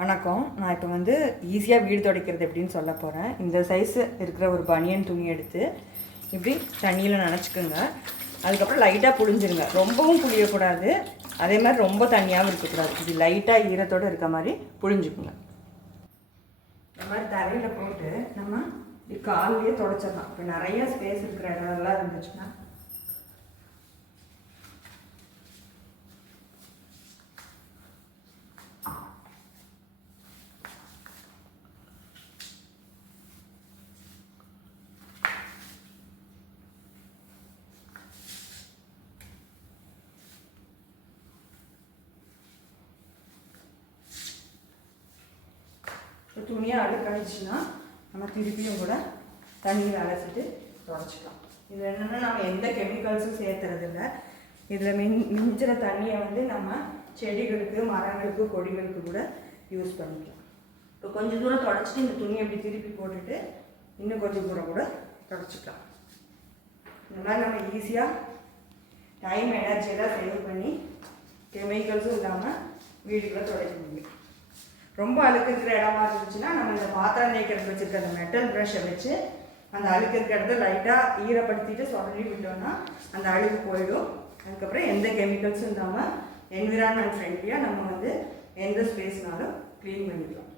வணக்கம். நான் இப்போ வந்து ஈஸியாக வீடு துடைக்கிறது எப்படின்னு சொல்ல போகிறேன். இந்த சைஸு இருக்கிற ஒரு பனியன் துணி எடுத்து இப்படி தண்ணியில் நனைச்சிக்கோங்க. அதுக்கப்புறம் லைட்டாக புழிஞ்சிருங்க. ரொம்பவும் புழியக்கூடாது, அதே மாதிரி ரொம்ப தண்ணியாகவும் இருக்கக்கூடாது. இப்படி லைட்டாக ஈரத்தோடு இருக்க மாதிரி புழிஞ்சுக்குங்க. இந்த மாதிரி தரையில் போட்டு நம்ம இப்படி காலையே துடைச்சிடலாம். இப்போ நிறைய ஸ்பேஸ் இருக்கிற இடம்லாம் இருந்துச்சுன்னா துணியை அழுக்காயிடுச்சுன்னா நம்ம திருப்பியும் கூட தண்ணியில் அலசிட்டு துடைச்சிக்கலாம். இதில் என்னென்னா நம்ம எந்த கெமிக்கல்ஸும் சேர்த்துறதில்ல. இதில் மிஞ்சிற தண்ணியை வந்து நம்ம செடிகளுக்கு, மரங்களுக்கு, கொடிகளுக்கு கூட யூஸ் பண்ணிக்கலாம். இப்போ கொஞ்சம் தூரம் துடைச்சிட்டு இந்த துணியை எப்படி திருப்பி போட்டுட்டு இன்னும் கொஞ்சம் தூரம் கூட துடைச்சிக்கலாம். இந்த மாதிரி நம்ம ஈஸியாக டைம் எனர்ஜியெல்லாம் சேவ் பண்ணி கெமிக்கல்ஸும் இல்லாமல் வீடுகளை துடைக்க முடியும். ரொம்ப அழுக்கு இருக்கிற இடமா இருந்துச்சுன்னா நம்ம இந்த பாத்திரம் தேய்க்கிறது வச்சுருக்க அந்த மெட்டல் ப்ரஷ்ஷை வச்சு அந்த அழுக்கு இருக்கிற இடத்த லைட்டாக ஈரப்படுத்திட்டு சொல்லி விட்டோம்னா அந்த அழுக்கு போயிடும். அதுக்கப்புறம் எந்த கெமிக்கல்ஸும் இல்லாமல் என்விரான்மெண்ட் ஃப்ரெண்ட்லியாக நம்ம வந்து எந்த ஸ்பேஸ்னாலும் க்ளீன் பண்ணிக்கலாம்.